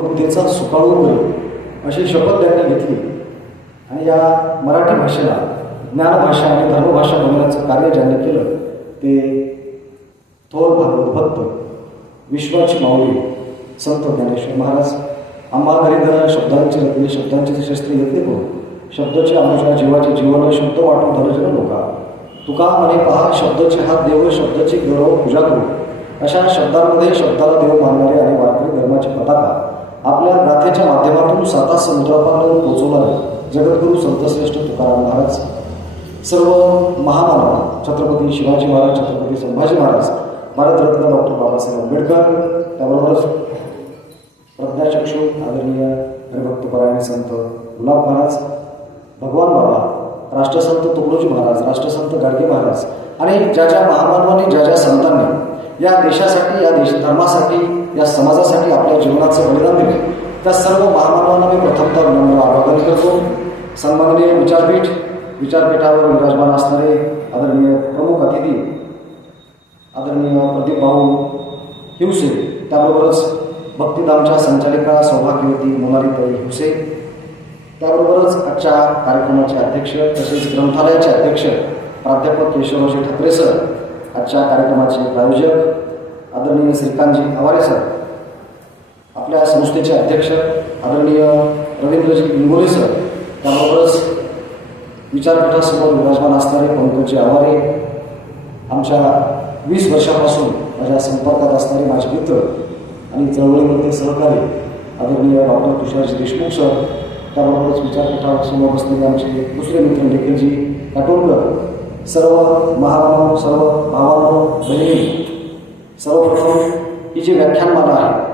बुद्धीचा सुकाळू करेल अशी शपथ त्यांनी घेतली आणि या मराठी भाषेला ज्ञानभाषा आणि धर्मभाषा बनवण्याचं कार्य ज्यांनी केलं ते थोर भागवत भक्त विश्वाची माऊली संत ज्ञानेश्वर महाराज. आम्हा घरी शब्दांचे रत्ने शब्दांचे शस्त्र येते करून शब्दाचे आमच्या जीवाचे जीवन शब्द वाटून धरजन लोका तुका म्हणे पहा शब्दाचे हात देव शब्दाची गौरव पूजा करू. अशा शब्दांमध्ये शब्दाला देव मानणारे आणि वारकरी धर्माची पताका आपल्या गाथेच्या माध्यमातून 7 समुद्रापार पोहोचवणारे जगद्गुरू संतश्रेष्ठ तुकाराम महाराज, सर्व महामानव छत्रपती शिवाजी महाराज, छत्रपती संभाजी महाराज, भारतरत्न डॉक्टर बाबासाहेब आंबेडकर, त्याबरोबरच प्रज्ञाचक्षू आदरणीय हरिभक्तपरायण संत गुलाब महाराज, भगवान बाबा, राष्ट्रसंत तुकडोजी महाराज, राष्ट्रसंत गाडगे महाराज आणि ज्या ज्या महामानवांनी ज्या ज्या संतांनी या देशासाठी या धर्मासाठी या समाजासाठी आपल्या जीवनाचं बलिदान दिले त्या सर्व महामानवांना मी प्रथमतः विनम्र अभिवादन करतो. सन्माननीय विचारपीठावर विराजमान असणारे आदरणीय प्रमुख अतिथी आदरणीय प्रदीप भाऊ हिवसे, त्याबरोबरच भक्तिधामच्या संचालिका सौभाग्यवती मोनालीताई हिवसे, त्याबरोबरच आजच्या कार्यक्रमाचे अध्यक्ष तसेच ग्रंथालयाचे अध्यक्ष प्राध्यापक केशवरावजी ठाकरे सर, आजच्या कार्यक्रमाचे प्रायोजक आदरणीय श्रीकांतजी आवारे सर, आपल्या संस्थेचे अध्यक्ष आदरणीय रवींद्रजी इंगोले सर, त्याबरोबरच विचारपीठासमोर विराजमान असणारे पंकजी आवारे, आमच्या 20 वर्षापासून माझ्या संपर्कात असणारे माझे मित्र आणि चळवळीमध्ये सहकारी आदरणीय डॉक्टर तुषारजी देशमुख सर, त्याबरोबरच विचारपीठासमोर बसलेले आमचे दुसरे मित्र निखिलजी काटोलकर, सर्व महामानव, सर्व भावांनो, बहिणी, सर्वप्रथम ही जी व्याख्यानमाला आहे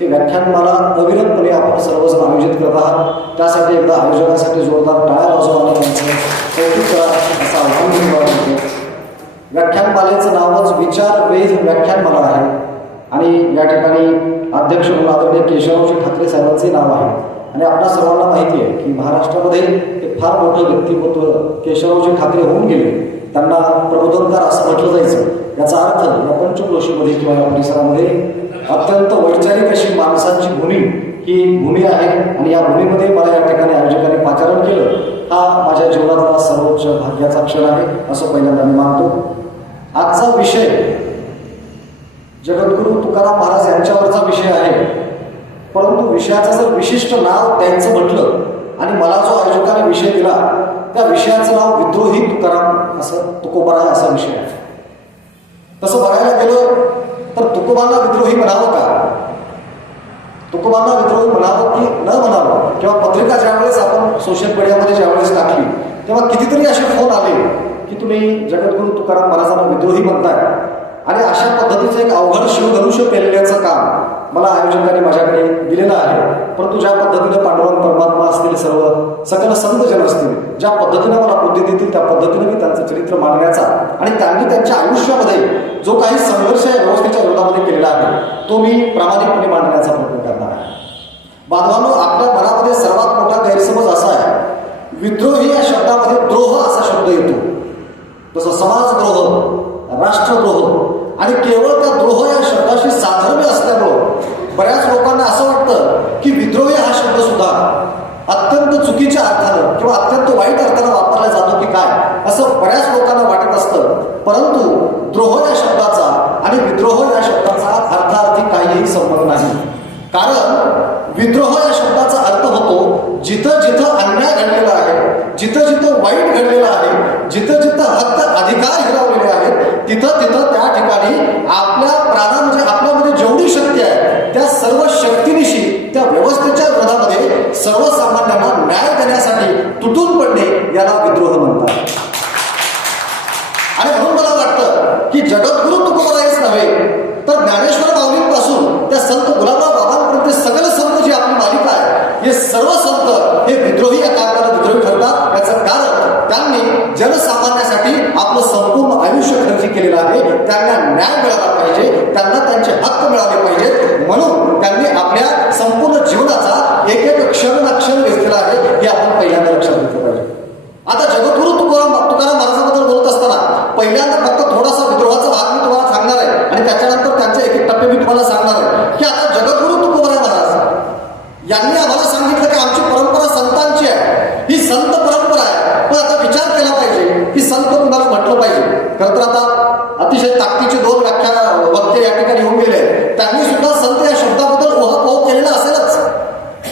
ती व्याख्यानमाला अविरतपणे आपण सर्वजण आयोजित करत आहात. त्यासाठी एकदा आयोजकासाठी जोरदार टाळ्या वाजवणारे त्यांचं कौतुक करा असं आव्हान करतो. व्याख्यानमालेचं नावच विचार वेध व्याख्यानमाला आहे आणि या ठिकाणी अध्यक्ष म्हणून आदरणीय केशवरावजी ठाकरे साहेबांचे नाव आहे आणि आपल्या सर्वांना माहिती आहे की महाराष्ट्रामध्ये एक फार मोठं व्यक्तिमत्व केशवरावजी ठाकरे होऊन गेले. त्यांना प्रबोधनकार असं म्हटलं जायचं. याचा अर्थ या पंचक्रोशीमध्ये किंवा या परिसरामध्ये अत्यंत वैचारिक अशी माणसांची भूमी ही भूमी आहे आणि या भूमीमध्ये मला या ठिकाणी आयोजकांनी पाचारण केलं हा माझ्या जीवनातला सर्वोच्च भाग्याचा क्षण आहे असं पहिल्यांदा मी मानतो. आजचा विषय जगद्गुरू तुकाराम महाराज यांच्यावरचा विषय आहे, परंतु विषयाचं जर विशिष्ट नाव त्यांचं म्हटलं आणि मला जो आयोजकाने विषय दिला त्या विषयाचं नाव विद्रोही तुकाराम असं तुकोबाराय असा विषय आहे. तसं बघायला गेलं तर तुकोबांना विद्रोही म्हणावं का, तुकोबांना विद्रोही म्हणावं की न म्हणावं, किंवा पत्रिका ज्यावेळेस आपण सोशल मीडियामध्ये ज्यावेळेस टाकली तेव्हा कितीतरी असे फोन आले की तुम्ही जगद्गुरू तुकाराम महाराजांना विद्रोही म्हणताय आणि अशा पद्धतीचं एक अवघड शिवधनुष्य पेलण्याचं काम मला आयोजकांनी माझ्याकडे दिलेलं आहे. परंतु ज्या पद्धतीनं पांडुरंग परमात्मा असतील, सर्व सकल संत जन असतील, ज्या पद्धतीनं मला बुद्धी देतील त्या पद्धतीनं मी त्यांचं चरित्र मांडण्याचा आणि त्यांनी त्यांच्या आयुष्यामध्ये जो काही संघर्ष या व्यवस्थेच्या विरोधामध्ये केलेला आहे तो मी प्रामाणिकपणे मांडण्याचा प्रयत्न करणार आहे. बांधवांनो, आपल्या मनामध्ये सर्वात मोठा गैरसमज असा आहे, विद्रोही या शब्दामध्ये द्रोह असा शब्द येतो. तसं समाजद्रोह, राष्ट्रद्रोह आणि केवळ त्या द्रोह या शब्दाशी साधर्म्य असल्यामुळं बऱ्याच लोकांना असं वाटतं की विद्रोही हा शब्द सुद्धा अत्यंत चुकीच्या अर्थानं किंवा अत्यंत वाईट अर्थानं वापरला जातो की काय असं बऱ्याच लोकांना वाटत असतं. परंतु द्रोह या शब्दाचा आणि विद्रोह या शब्दाचा अर्थार्थी काहीही संबंध नाही. कारण विद्रोह या शब्दाचा अर्थ होतो जिथं जिथं अन्याय घडलेला आहे, जिथं जिथं वाईट घडलेलं आहे, जिथं जिथं हक्क अधिकार हिरावलेले आहेत तिथं तिथं त्या ठिकाणी आपल्या म्हणजे आपल्यामध्ये जेवढी शक्ती आहे त्या सर्व शक्तीनिशी त्या व्यवस्थेच्या विरोधामध्ये सर्वसामान्यांना न्याय देण्यासाठी तुटून पडणे याला विद्रोह म्हणतात. आणि म्हणून मला वाटतं की जगद्गुरू तुकोबारायच नव्हे तर ज्ञानेश्वर माऊलींपासून त्या संत गुलाबराव बाबांपर्यंत सगळे संत जी आपली मालिका आहे हे सर्व संत हे विद्रोही या कारणाला विद्रोही ठरतात. याचं कारण त्यांनी जनसामान्यासाठी आपलं संपूर्ण आयुष्य खर्च केलेलं आहे. त्यांना न्याय मिळाला पाहिजे, त्यांना त्यांचे हक्क मिळाले पाहिजेत, म्हणून त्यांनी आपल्या संपूर्ण जीवनाचा एक एक क्षण वेचलेला आहे हे आपण पहिल्यांदा लक्षात घेतलं पाहिजे. आता जगद्गुरू तुकोबाराय की संत कुणाला म्हटलं पाहिजे. खरं तर आता अतिशय ताकदीचे 2 वक्ते या ठिकाणी येऊन गेले. त्यांनी सुद्धा संत या शब्दाबद्दल ओहापोह केलेला असेलच,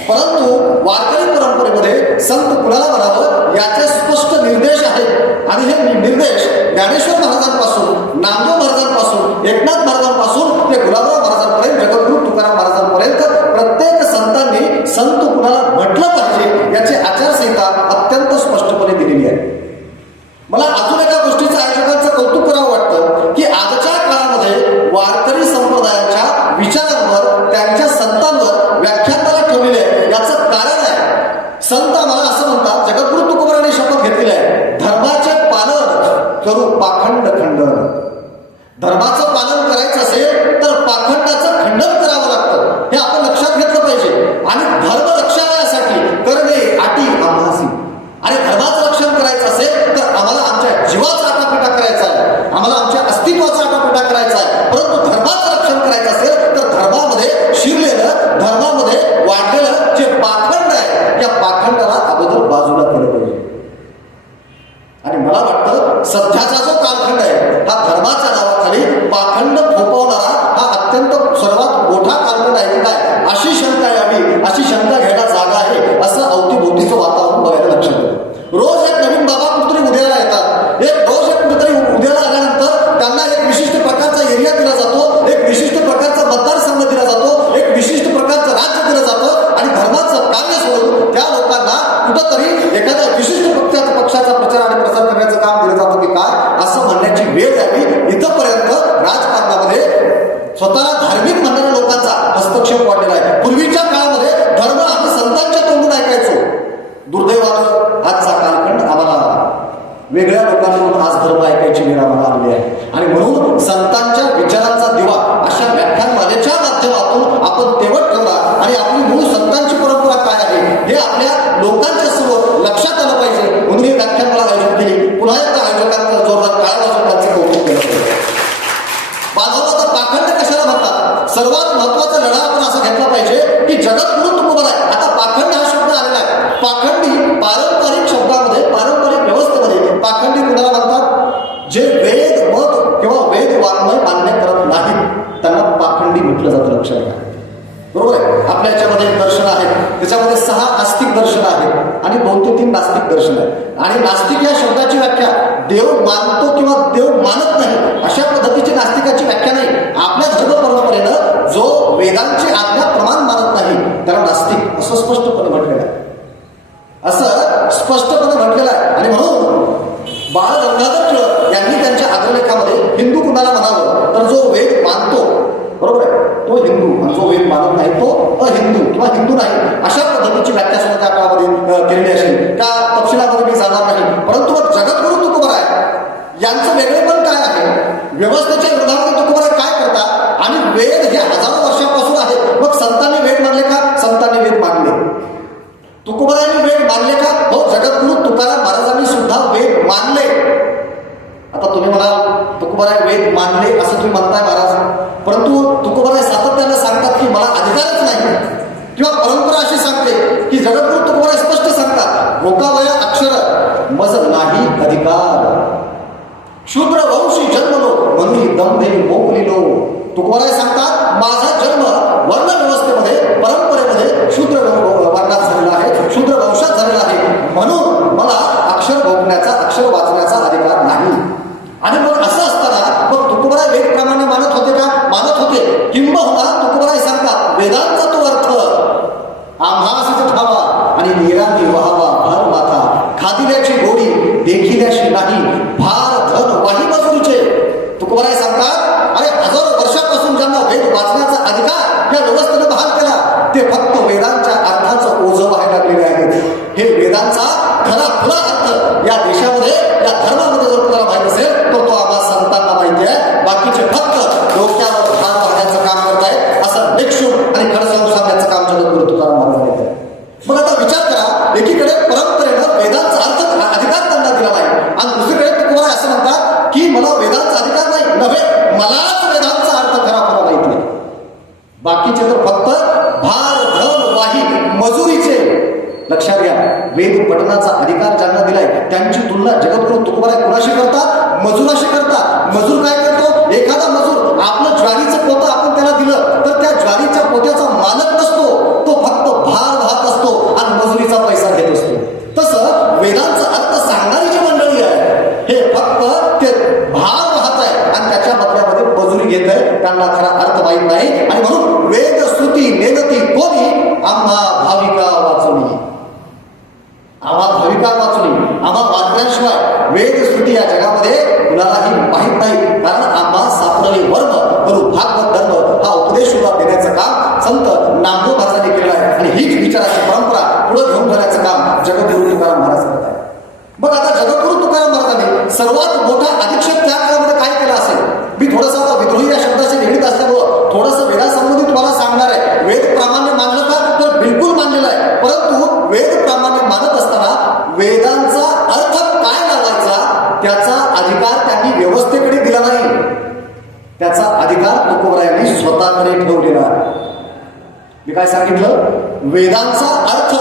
परंतु वारकरी परंपरेमध्ये संत कुणाला म्हणावं याचे स्पष्ट निर्देश आहेत. आणि हे निर्देश ज्ञानेश्वर महाराजांपासून, नामदेव महाराजांपासून, एकनाथ महाराजांपासून ते गुलाबराव महाराजांपर्यंत, जगद्गुरू तुकाराम महाराजांपर्यंत प्रत्येक संतांनी संत कुणाला म्हटलं पाहिजे याची आचारसंहिता अत्यंत स्पष्टपणे दिलेली आहे. मला अजून एका गोष्टीचं आयोजकांचं कौतुक करावं वाटतं की आजच्या काळामध्ये वारकरी संप्रदायाच्या विचारांवर, त्यांच्या संतांवर व्याख्यानाला ठेवलेले आहे. याचं कारण आहे, संत आम्हाला असं म्हणतात, जगद्गुरू तुकोबारांनी शपथ घेतलेली आहे, धर्माचे पालन करू पाखंड खंडन. धर्माचं पालन करायचं असेल तर पाखंडाचं खंडन करावं लागतं, हे आपण लक्षात घेतलं पाहिजे. आणि धर्म रक्षणासाठी करणे आटी आम्हासी. आणि धर्माचं रक्षण करायचं असेल तर आम्हाला आमच्या जीवाचा आटापिटा करायचा आहे, आम्हाला आमच्या अस्तित्वाचा आटापिटा करायचा आहे. परंतु धर्माचं रक्षण करायचं असेल तर धर्मामध्ये शिरलेलं, धर्मामध्ये वाढलेलं जे पाखंड आहे, या पाखंडाला अगोदर बाजूला केलं पाहिजे. आणि मला वाटतं सध्याचा जो कालखंड आहे हा धर्माच्या नावाखाली पाखंड थोपवणारा हा अत्यंत सर्वात मोठा कालखंड आहे की काय, अशी शंका यावी, अशी शंका घ्यायला जागा आहे असं अवतीभोवतीचं वातावरण बघायला लक्षात येतं. रोज एक नवीन बाबा कुठेतरी उद्याला येतात. रोज एक कुठेतरी उद्याला आल्यानंतर त्यांना एक विशिष्ट प्रकारचा एरिया दिला जातो, एक विशिष्ट प्रकारचा मतदारसंघ दिला जातो, एक विशिष्ट प्रकारचं राज्य दिलं जातं. आणि धर्माचं कार्य सोडून त्या लोकांना कुठंतरी एखाद्या विशिष्ट पक्षाचा प्रचार आणि प्रसार करण्याचं काम दिलं जातं की काय, असं म्हणण्याची वेळ यावी. इथंपर्यंत राजकारणामध्ये स्वतःला धार्मिक म्हणणाऱ्या लोकांचा हस्तक्षेप वाढलेला आहे. पूर्वीच्या काळामध्ये धर्म आम्ही संतांच्या तोंडून ऐकायचो. दुर्दैवानं आजचा कालखंड आम्हाला वेगळ्या लोकांकडून आज धर्म ऐकायची वेळ आम्हाला आली आहे. आणि म्हणून संतांच्या विचारांचा दिवा अशा व्याख्यानमालेच्या माध्यमातून आपण तेवट ठेवला आणि आपली मूळ संतांची परंपरा काय आहे हे आपल्या लोकांच्या समोर लक्षात आलं पाहिजे. म्हणून ही व्याख्यानमाला आयोजित केली. पुन्हा एकदा आयोजकांचा जोरदार टाळ्या वाजवून त्यांचं कौतुक केलं पाहिजे. बांधवाचा पाखंड कशाला म्हणतात? सर्वात महत्वाचा लढा आपण असा घेतला पाहिजे की जगद्गुरू तुकोबार आहे. आता पाखंड हा शब्द आलेला आहे. पाखंडी पारंपरिक शब्दामध्ये, पारंपरिक व्यवस्थेमध्ये पाखंडी कुणाला म्हणतात? जे वेद मत किंवा वेद वाङ्मय मान्य करत नाहीत त्यांना पाखंडी म्हटलं जातं. लक्षात घ्या, बरोबर आहे. आपल्या याच्यामध्ये एक दर्शन आहे, त्याच्यामध्ये 6 आस्तिक दर्शन आहेत आणि 2 ते 3 नास्तिक दर्शन आहेत. आणि नास्तिक या शब्दाची व्याख्या देव मानतो किंवा देव मानत नाही अशा पद्धतीची नास्तिकाची व्याख्या नाही. आपल्या धर्म परंपरेनं जो वेदांची आज्ञा प्रमाण मानत नाही त्याला नास्तिक असं स्पष्टपणे म्हटलेलं आहे, असं स्पष्टपणे म्हटलेलं आहे. आणि म्हणून बाळ गंगाधर टिळक यांनी त्यांच्या अग्रलेखामध्ये हिंदू कुणाला म्हणावं तर जो वेद मानतो, बरोबर आहे, तो हिंदू, आणि जो वेद मानत नाही तो अहिंदू किंवा हिंदू नाही अशा पद्धतीची व्याख्या सुद्धा त्या काळामध्ये केलेली असेल. त्या तपशिलामध्ये मी जाणार नाही. परंतु मग जगद्गुरू तुकोबार आहे यांचं वेगळेपण काय आहे? व्यवस्थेच्या विरोधामध्ये तुकोबार काय करतात? आणि वेद हे हजारो वर्षापासून आहेत. मग संतांनी वेद मानले का? संतांनी वेद मानले. तुकोबारांनी वेद मानले का? हो, जगद्गुरू तुकाराम महाराजांनी सुद्धा वेद मानले. आता तुम्ही म्हणाल तुकोबाराय वेद मानले असं तुम्ही म्हणताय महाराज, परंतु तुकोबाराय सातत्यानं सांगतात की मला अधिकारच नाही, किंवा परंपरा अशी सांगते की जगद्गुरू तुकोबाराय स्पष्ट सांगतात भोकावया अक्षर मज नाही अधिकार, शूद्र वंशी जन्मलो म्हणून दंभे मोकलिलो. तुकोबाराय सांगतात माझा जन्म वर्ण व्यवस्थेमध्ये, परंपरेमध्ये शूद्र वर्णात झालेला आहे, शूद्र वंशात झालेला आहे, म्हणून मला अक्षर भोगण्याचा, अक्षर वाचण्याचा अधिकार नाही. आणि मग असं असताना मग तुकोबाराय वेद प्रमाणे मानत होते का? मानत होते. किंबहुना तुकोबाराय सांगतात वेदांचा तो अर्थ आम्हासच ठावा आणि निरांती व्हावा भार माथा, खादिल्याची गोडी देखिल्याशी नाही, भार धन वाही मजुरीचे. तुकोबाराय सांगतात अरे हजारो वर्षापासून ज्यांना वेद वाचण्याचा अधिकार या व्यवस्थेने बहाल केला ते फक्त वेदांच्या अर्थाचं ओझं व्हायला लागलेले आहेत. हे वेदांचा खरा खुला अर्थ या देशामध्ये, या धर्मामध्ये जर तुम्हाला माहित असेल तर तो आम्हा संतांना माहिती आहे. बाकीचे फक्त डोक्यावर भार वाहण्याचं काम करत आहेत, असं निक्षून आणि खडसावून सांगण्याचं काम जगद्गुरू तुकाराम महाराज करत आहे. मग आता विचार करा, एकीकडे परंपरेनं वेदांचा अर्थ अधिकार त्यांना दिला नाही आणि दुसरीकडे तुकोबाराय असं म्हणतात की मला वेदांचा अधिकार नाही, नव्हे मलाच वेदांचा अर्थ खरा माहित नाही. बाकीचे तर फक्त भार धन वाही मजुरीचे लक्षात घ्या, वेद पठणाचा अधिकार ज्यांना दिलाय त्यांची तुलना जगद्गुरु तुकोबाराय कुणाशी करतात? मजुराशी करतात. मजूर काय करतो? एखादा मजूर आपलं ज्वारीचं पोतं आपण त्याला दिलं तर त्या ज्वारीच्या पोत्याचा मालक नसतो, तो फक्त भार वाहत असतो आणि मजुरीचा पैसा घेत असतो. तसं वेदांचा अर्थ सांगणारी जी मंडळी आहे हे फक्त ते भार वाहत आहे आणि त्याच्या बदल्यामध्ये मजुरी घेत आहे, त्यांना खरा अर्थ माहीत नाही. आणि म्हणून वेद श्रुती नेनती कोणी आम्हा भाविका वाचुनी, आम्हा भाविका वाचुनी, आम्हा वाचल्याशिवाय वेद श्रुती या जगामध्ये कुणालाही माहीत नाही. कारण आम्हा सापडले वर्म करू भागवत धर्म हा उपदेश देण्याचं काम संत नामदेव महाराजांनी केलं आहे आणि हीच विचाराची परंपरा पुढे घेऊन जाण्याचं काम जगद्गुरु तुकाराम महाराज करत आहे. मग आता जगद्गुरु तुकाराम महाराजांनी सर्वात मोठा अधीक्षक त्या काळामध्ये काय केला असेल? मी थोडंसं आता विद्रोही या शब्दाशी निगडीत असल्यामुळं थोडंसं वेदासंबंधी तुम्हाला सांगणार आहे. वेद प्रामाण्य मानलं का? तर बिलकुल मानलेलं आहे. परंतु वेद प्रामाण्य मानत असताना वेदांचा अर्थ काय लावायचा त्याचा अधिकार त्यांनी व्यवस्थेकडे दिला नाही. त्याचा अधिकार तुकोबारायांनी स्वतःकडे ठेवलेला. मी काय सांगितलं? वेदांचा अर्थ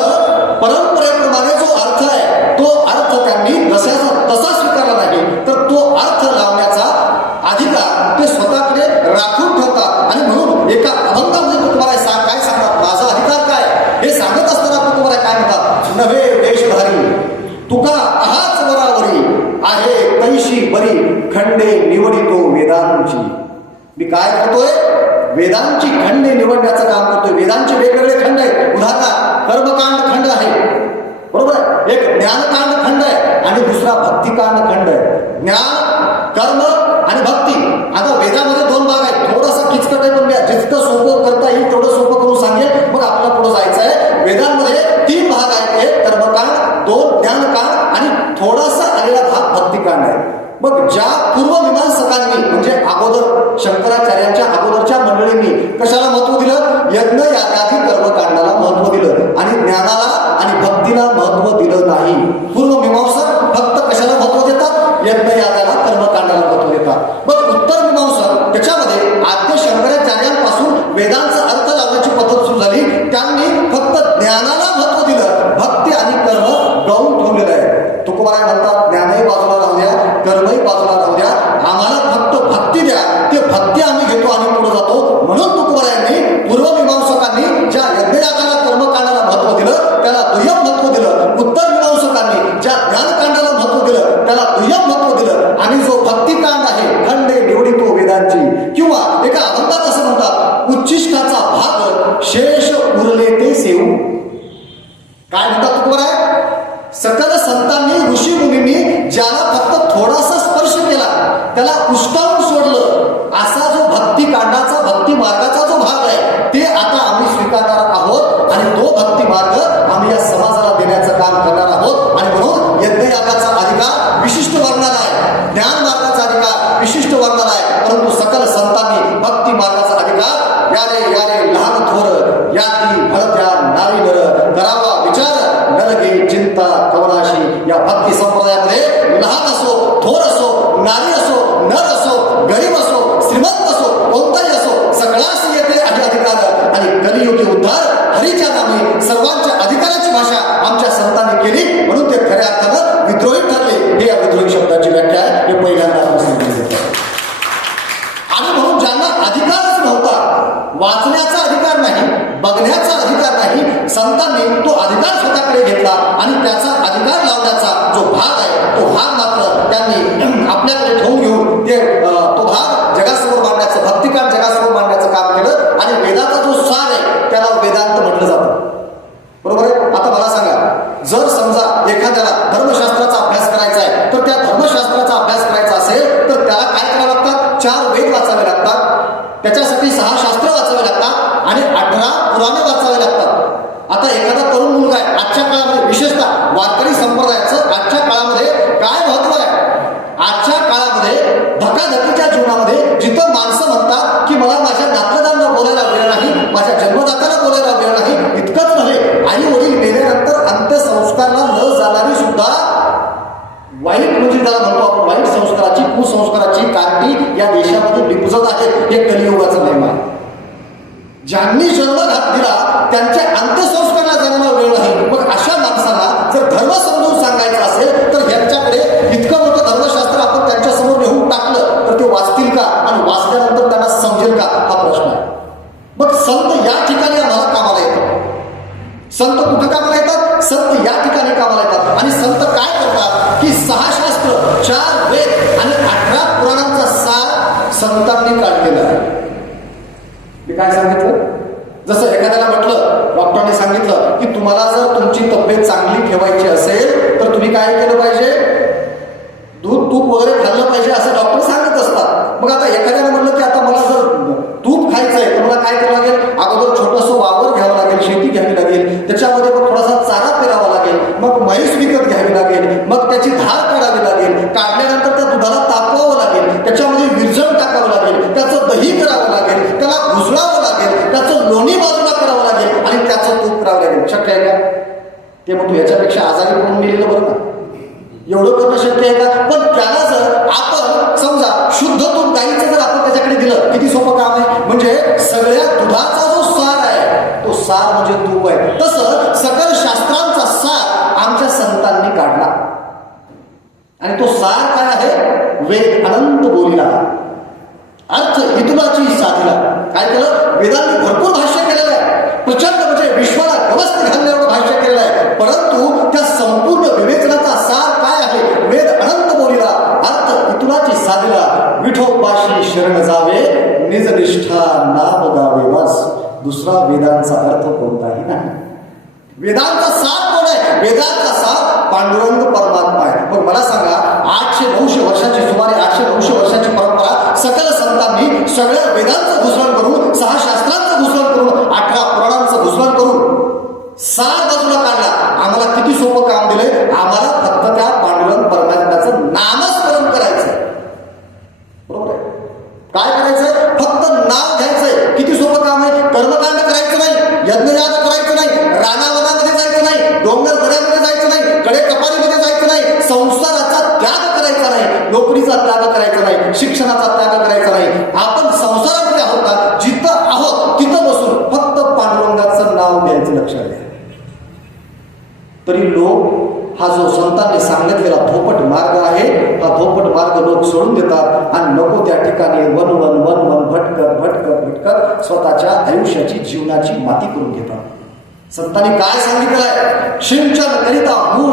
परंपरेप्रमाणे जो अर्थ आहे तो अर्थ त्यांनी जसाचा तसा स्वीकारला नाही, तर तो अर्थ लावण्याचा अधिकार ते स्वतःकडे राखून ठेवतात. आणि म्हणून एका अभंगामध्ये तुकोबाराय काय सांगतात? माझा अधिकार काय? हे सांगत असताना तुकोबाराय काय म्हणतात? नव्हे वेशधारी तुका आहाच वरावरी आहे तैशी बरी खंडे निवडितो वेदांची. मी काय करतोय? वेदांची खंडे निवडण्याचं काम करतोय. वेदांचे वेगवेगळे खंड आहेत. उदाहरणार्थ कर्मकांड खंड आहे, बरोबर आहे, एक ज्ञानकांड खंड आहे आणि दुसरा भक्तिकांड खंड आहे. ज्ञान, कर्म आणि भक्ती. आता वेदामध्ये दोन भाग आहेत. थोडासा किचकट आहे, पण जितकं सोपं करता येईल तेवढं सोपं करून सांगेल, मग आपल्याला पुढे जायचं आहे. वेदांमध्ये 3 भाग आहेत. एक कर्मकांड, 2 ज्ञानकांड आणि थोडासा आलेला भाग भक्तिकांड आहे. मग ज्या पूर्वमीमांसकांनी म्हणजे अगोदर शंकराचार्यांच्या अगोदरच्या मंडळींनी कशाला महत्व दिलं? यज्ञ यागादी कर्मकांडाला महत्व दिलं आणि ज्ञानाला आणि भक्तीला महत्व दिलं नाही. पूर्वमीमांसक फक्त कशाला महत्व देतात? यज्ञ यागाला कर्मकांडाला महत्व देतात. मग उत्तर मीमांसक त्याच्यामध्ये आद्य शंकराचार्यांपासून वेदांचा अर्थ लावण्याची पद्धत सुरू झाली. त्यांनी फक्त ज्ञानाला महत्व दिलं, भक्ती आणि कर्म गौण ठेवलेलं आहे. तुकोबाराय म्हणतात ज्ञानही बाजूला राहू द्या, कर्मही बाजूला राहू द्या, आम्हाला फक्त भक्ती द्या. ते भक्ती आम्ही घेतो आणि पुढे जातो. म्हणून तुकोबारायांनी पूर्वमीमांसकांनी ज्या यज्ञयागाला कर्मकांडाला महत्व दिलं त्याला दुय्यम महत्व दिलं. उत्तर मीमांसकांनी ज्या ज्ञानकांडाला महत्व दिलं त्याला दुय्यम महत्व दिलं. आणि जो भक्तिकांड आहे खंडे निवडितो वेदांची, किंवा एका अभंगात असं म्हणतात उच्चिष्टाचा भाग शेष उरले ते सेवू. काय म्हणतात तुकोबाराय? सकल संतांनी ऋषी मुनींनी ज्याला फक्त थोडासा स्पर्श केला त्याला उष्टावून सोडलं, असा जो भक्ती कांडाचा भक्ती मार्गाचा जो भाग आहे ते आता आम्ही स्वीकारणार आहोत आणि तो भक्ती मार्ग आम्ही या समाजाला देण्याचं काम करणार आहोत. आणि म्हणून यज्ञयागाचा अधिकार विशिष्ट वर्णाला आहे, ज्ञान मार्गाचा अधिकार विशिष्ट वर्णाला आहे, परंतु सकल संतांनी भक्ती मार्गाचा अधिकार यारे यारे लहान थोर याती भरत्या नारी नर करावा विचार नरगे चिंता कवनाशी. या भक्ती संप्रदायामध्ये लहान असो, थोर असो, नारी असो, नर असो, गरीब असो, श्रीमंत असो, कोणताही असो, सगळ्यास येते अधिकार. आणि कलियुगी उद्धार हरीच्या नामी सर्वांच्या अधिकाराची भाषा आमच्या संतांनी केली, म्हणून ते खऱ्या अर्थानं विद्रोही ठरले. हे या विद्रोही शब्दाची व्याख्या आहे. हे पहिल्यांदा आणि म्हणून ज्यांना अधिकारच नव्हता, वाचण्याचा अधिकार नाही, बघण्याचा अधिकार नाही, संतांनी तो अधिकार स्वतःकडे घेतला आणि त्याचा अधिकार लावण्याचा जो भाग आहे तो भाग मात्र त्यांनी आपल्याकडे ठेवून घेऊन ते तो भाग जगासमोर मांडण्याचं, भक्तिकांड जगासमोर मांडण्याचं काम केलं. आणि वेदाचा जो सार आहे त्याला वेदांत म्हटलं जातं, बरोबर आहे. आता मला सांगा, जर समजा एखाद्याला धर्मशास्त्राचा अभ्यास करायचा आहे तर त्या धर्मशास्त्राचा अभ्यास करायचा असेल तर त्याला काय करावं लागतात? 4 वेद वाचावे लागतात, त्याच्यासाठी 6 शास्त्र वाचावे लागतात आणि 18 पुराणे वाचावे लागतात. आता एखादा तरुण मुलगा आहे, आजच्या काळामध्ये विशेष संत कुठं कामाला येतात? संत या ठिकाणी कामाला येतात. आणि संत काय करतात की 6 शास्त्र, 4 वेद आणि 18 पुराणांचा सार संतांनी काढलेला आहे. मी काय सांगितलं? जसं एखाद्याला म्हटलं, डॉक्टरने सांगितलं की तुम्हाला जर तुमची तब्येत चांगली ठेवायची असेल तर तुम्ही काय केलं पाहिजे? दूध तूप वगैरे खाल्लं पाहिजे असं डॉक्टर सांगत असतात. मग आता एखाद्याने म्हणलं की आता मला जर तूप खायचंय तर मला काय करावं लागेल? अगोदर छोटंसं वावर घ्यावं लागेल, शेती घ्यावी लागेल, त्याच्यामध्ये मग थोडासा चारा पेरावा लागेल, मग म्हैस विकत घ्यावी लागेल, मग त्याची धार काढावी लागेल, काढल्यानंतर त्या दुधाला तापवावं लागेल, त्याच्यामध्ये विरजण टाकावं लागेल, त्याचं दही करावं लागेल, त्याला घुसळावं लागेल, त्याचं लोणी बाजूला करावं लागेल आणि त्याचं तूप करावं लागेल. शक्य आहे का? ते म्हणतो याच्यापेक्षा आजारी पडून गेलेलं बरं ना. एवढं करणं शक्य आहे का? पण त्याला जर आपण समजा शुद्ध तूप गाईचं जर आपण त्याच्याकडे दिलं, किती सोपं काम आहे. म्हणजे सगळ्या दुधाचा जो सार आहे तो सार म्हणजे तूप आहे. तसं सकल शास्त्रांचा सार आमच्या संतांनी काढला आणि तो सार काय आहे? वेद अनंत बोलिला, अर्थ हितुलाची साधिला. काय केलं? वेदांनी भरपूर भाष्य केलेलं आहे, प्रचंड म्हणजे विश्वाला गवस्त घालण्या एवढं भाष्य केलेलं आहे. परंतु त्या संपूर्ण विवेचनाचा सार काय आहे? वेद अनंत बोलिला, अर्थ हितुलाची साधिला, विठोबाशी शरण जावे, निजनिष्ठा नाम गावे. बस, दुसरा वेदांचा अर्थ कोणताही नाही. वेदांचा सार कोण आहे? वेदांचा सार पांडुरंग परमात्मा आहे. मग मला सांगा, 800-900 वर्षाची, सुमारे 800-900 वर्षाची परंपरा, सकल संतांनी सगळ्या वेदांचं घुसळण करून, 6 शास्त्रांचं घुसळण करून, 18 पुराणांचं घुसळण करून सार बाजूला काढला. आम्हाला किती सोपं काम दिलंय. आम्हाला फक्त त्या पांडुरंग परमात्म्याचं नामस्मरण करायचं. बरोबर आहे? काय करायचंय? फक्त नाव घ्यायचंय. किती सोपं काम आहे. कर्मकांड करायचं नाही, यज्ञयाग करायचं नाही, रानावनामध्ये जायचं नाही, डोंगर दऱ्यामध्ये जायचं नाही, कडे कपारीमध्ये जायचं नाही, संसाराचा त्याग करायचा नाही, नोकरीचा त्याग करायचा नाही, शिक्षणाचा त्याग करायचा नाही. आपण संसारामध्ये आहोत का? जिथं आहोत तिथं बसून फक्त पांडुरंगाचं नाव घ्यायचं. लक्षात घ्या. तरी लोक हा जो संतांनी सांगितलेला धोपट मार्ग आहे, हा धोपट मार्ग लोक सोडून देतात आणि नको त्या ठिकाणी वन भटकत स्वतःच्या आयुष्याची, जीवनाची माती करून घेतात. संतांनी काय सांगितलेलं आहे? सिंचन करिता मूळ